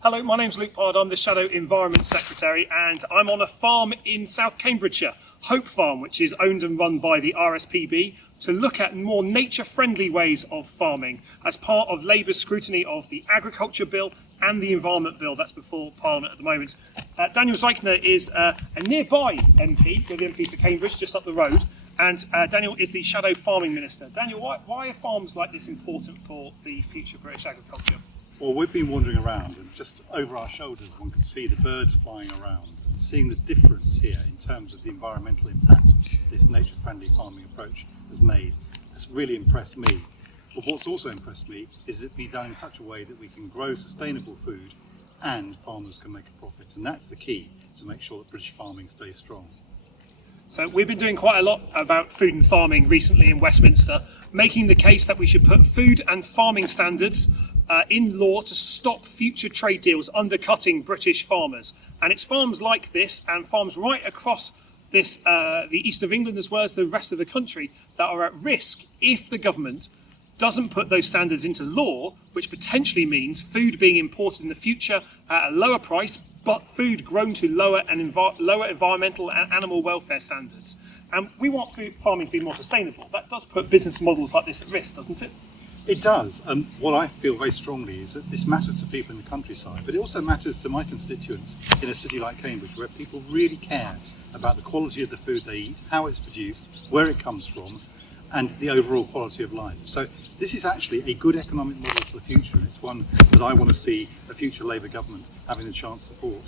Hello, my name's Luke Pollard. I'm the Shadow Environment Secretary and I'm on a farm in South Cambridgeshire, Hope Farm, which is owned and run by the RSPB, to look at more nature-friendly ways of farming as part of Labour's scrutiny of the Agriculture Bill and the Environment Bill that's before Parliament at the moment. Daniel Zeichner is a nearby MP, the MP for Cambridge, just up the road, and Daniel is the Shadow Farming Minister. Daniel, why are farms like this important for the future British agriculture? Well, we've been wandering around and just over our shoulders one can see the birds flying around and seeing the difference here in terms of the environmental impact this nature-friendly farming approach has made. Has really impressed me. But what's also impressed me is it be done in such a way that we can grow sustainable food and farmers can make a profit, and that's the key to make sure that British farming stays strong. So we've been doing quite a lot about food and farming recently in Westminster, making the case that we should put food and farming standards in law to stop future trade deals undercutting British farmers. And it's farms like this and farms right across this, the east of England as well as the rest of the country, that are at risk if the government doesn't put those standards into law, which potentially means food being imported in the future at a lower price, but food grown to lower environmental and animal welfare standards. And we want food farming to be more sustainable. That does put business models like this at risk, doesn't it? It does, and what I feel very strongly is that this matters to people in the countryside, but it also matters to my constituents in a city like Cambridge, where people really care about the quality of the food they eat, how it's produced, where it comes from, and the overall quality of life. So this is actually a good economic model for the future, and it's one that I want to see a future Labour government having the chance to support.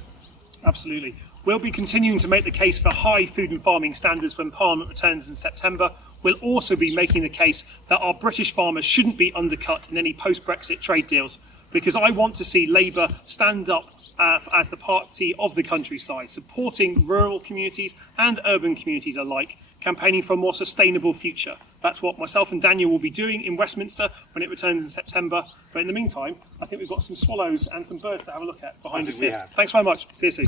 Absolutely. We'll be continuing to make the case for high food and farming standards when Parliament returns in September. We'll also be making the case that our British farmers shouldn't be undercut in any post-Brexit trade deals, because I want to see Labour stand up as the party of the countryside, supporting rural communities and urban communities alike, campaigning for a more sustainable future. That's what myself and Daniel will be doing in Westminster when it returns in September. But in the meantime, I think we've got some swallows and some birds to have a look at behind us here. Thanks very much. See you soon.